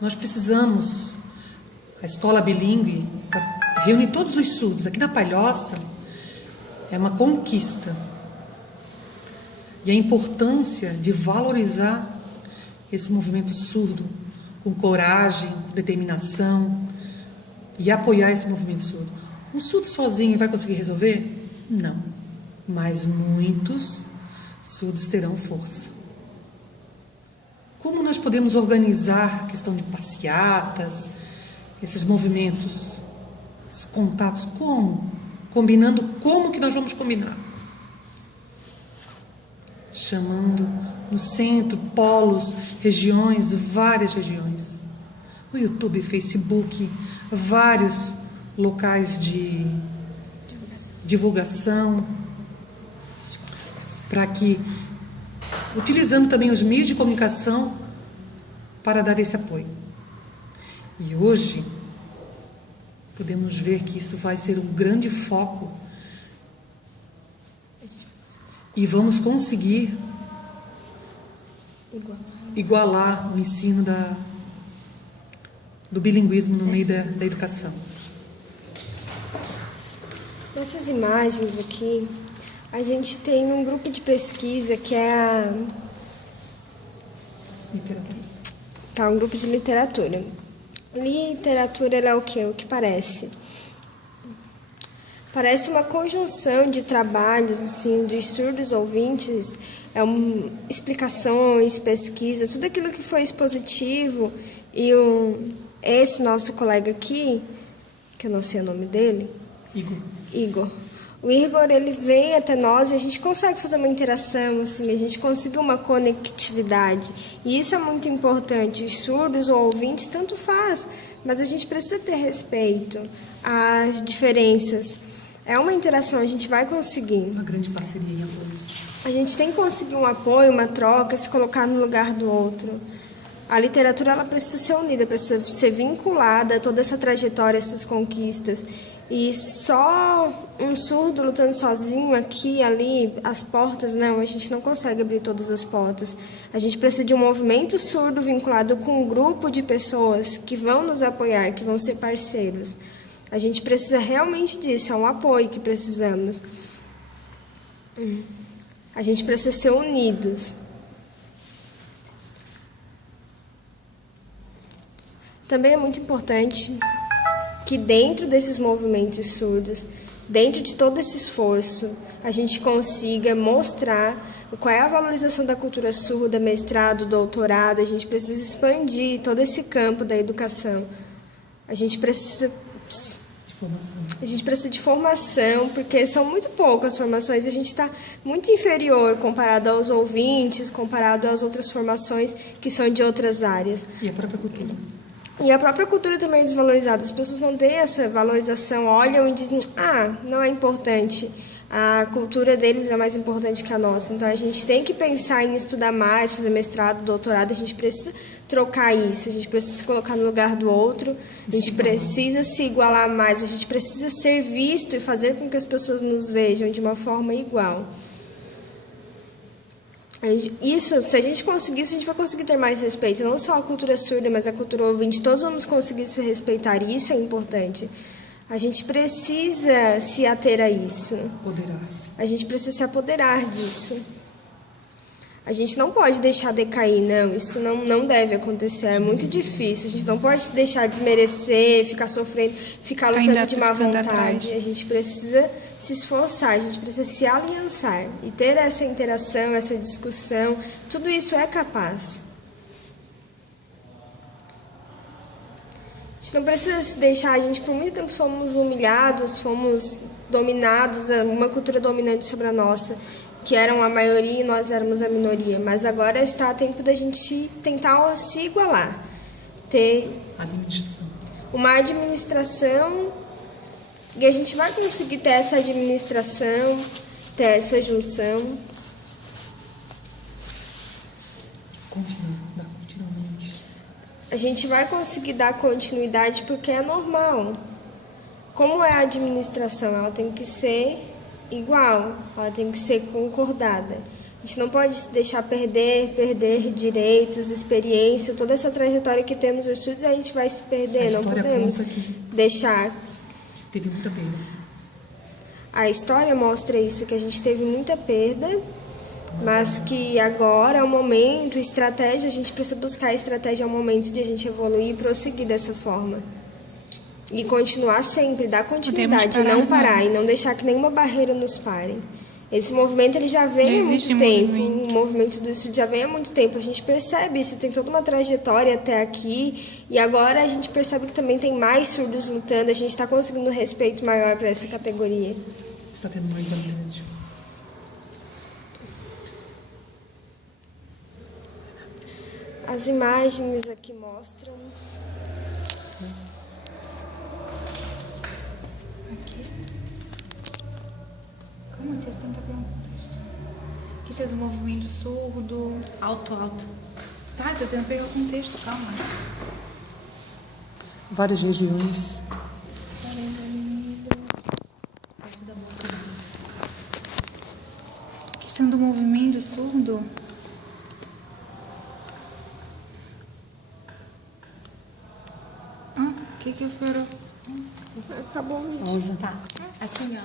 Nós precisamos, a escola bilíngue, para reunir todos os surdos aqui na Palhoça, é uma conquista. E a importância de valorizar esse movimento surdo com coragem, com determinação e apoiar esse movimento surdo. Um surdo sozinho vai conseguir resolver? Não. Mas muitos surdos terão força. Como nós podemos organizar a questão de passeatas, esses movimentos, esses contatos? Como? Combinando como que nós vamos combinar? Chamando no centro, polos, regiões, várias regiões. No YouTube, Facebook, vários locais de divulgação, para que, utilizando também os meios de comunicação para dar esse apoio. E hoje, podemos ver que isso vai ser um grande foco e vamos conseguir igualar o ensino do bilinguismo no meio da educação. Nessas imagens aqui, a gente tem um grupo de pesquisa que é a... Literatura. Tá, um grupo de literatura. Literatura é o quê? O que parece? Parece uma conjunção de trabalhos assim, dos surdos ouvintes, explicações, pesquisa, tudo aquilo que foi expositivo. E esse nosso colega aqui, que eu não sei o nome dele... Igor. O Igor, ele vem até nós e a gente consegue fazer uma interação, assim, a gente conseguiu uma conectividade. E isso é muito importante. Os surdos ou ouvintes, tanto faz, mas a gente precisa ter respeito às diferenças. É uma interação, a gente vai conseguir. Uma grande parceria e apoio. A gente tem que conseguir um apoio, uma troca, se colocar no lugar do outro. A literatura, ela precisa ser unida, precisa ser vinculada a toda essa trajetória, essas conquistas. E só um surdo lutando sozinho aqui, ali, as portas, não, a gente não consegue abrir todas as portas. A gente precisa de um movimento surdo vinculado com um grupo de pessoas que vão nos apoiar, que vão ser parceiros. A gente precisa realmente disso, é um apoio que precisamos. A gente precisa ser unidos. Também é muito importante que dentro desses movimentos surdos, dentro de todo esse esforço, a gente consiga mostrar qual é a valorização da cultura surda, mestrado, doutorado. A gente precisa expandir todo esse campo da educação. A gente precisa de formação, porque são muito poucas formações. A gente está muito inferior comparado aos ouvintes, comparado às outras formações que são de outras áreas. E a própria cultura. E a própria cultura também é desvalorizada. As pessoas não têm essa valorização, olham e dizem, não é importante. A cultura deles é mais importante que a nossa. Então, a gente tem que pensar em estudar mais, fazer mestrado, doutorado. A gente precisa trocar isso, a gente precisa se colocar no lugar do outro, a gente precisa se igualar mais, a gente precisa ser visto e fazer com que as pessoas nos vejam de uma forma igual. Isso, se a gente conseguir isso, a gente vai conseguir ter mais respeito. Não só a cultura surda, mas a cultura ouvinte. Todos vamos conseguir se respeitar. E isso é importante. A gente precisa se ater a isso. Apoderar-se. A gente precisa se apoderar disso. A gente não pode deixar decair, não. Isso não deve acontecer. É muito difícil. A gente não pode deixar desmerecer, ficar sofrendo, ficar lutando de má vontade. A gente precisa se esforçar, a gente precisa se aliançar. E ter essa interação, essa discussão, tudo isso é capaz. A gente não precisa se deixar, a gente por muito tempo fomos humilhados, fomos dominados, uma cultura dominante sobre a nossa, que eram a maioria e nós éramos a minoria. Mas agora está a tempo da gente tentar se igualar. Ter uma administração, e a gente vai conseguir ter essa administração, ter essa junção. Continuamente. A gente vai conseguir dar continuidade porque é normal. Como é a administração? Ela tem que ser igual, ela tem que ser concordada. gente não pode se deixar perder direitos, experiência, toda essa trajetória que temos nos estudos, a gente vai se perder, não podemos deixar. Teve muita perda. A história mostra isso, que a gente teve muita perda, mas que agora é o momento, estratégia, a gente precisa buscar estratégia, é o momento de a gente evoluir e prosseguir dessa forma. E continuar sempre, dar continuidade, não parar e não deixar que nenhuma barreira nos pare. Esse movimento ele já vem há muito tempo, o movimento do estudo já vem há muito tempo, a gente percebe isso, tem toda uma trajetória até aqui, e agora a gente percebe que também tem mais surdos lutando, a gente está conseguindo um respeito maior para essa categoria. Está tendo mais grande. As imagens aqui mostram... Como o texto tenta pegar um contexto? Que seja do movimento surdo. Alto. Tá, tô tentando pegar o contexto, calma. Várias regiões. Perto da boca. Questão do movimento surdo. O que eu quero? Acabou o vídeo. Pausa. Tá. Assim, ó.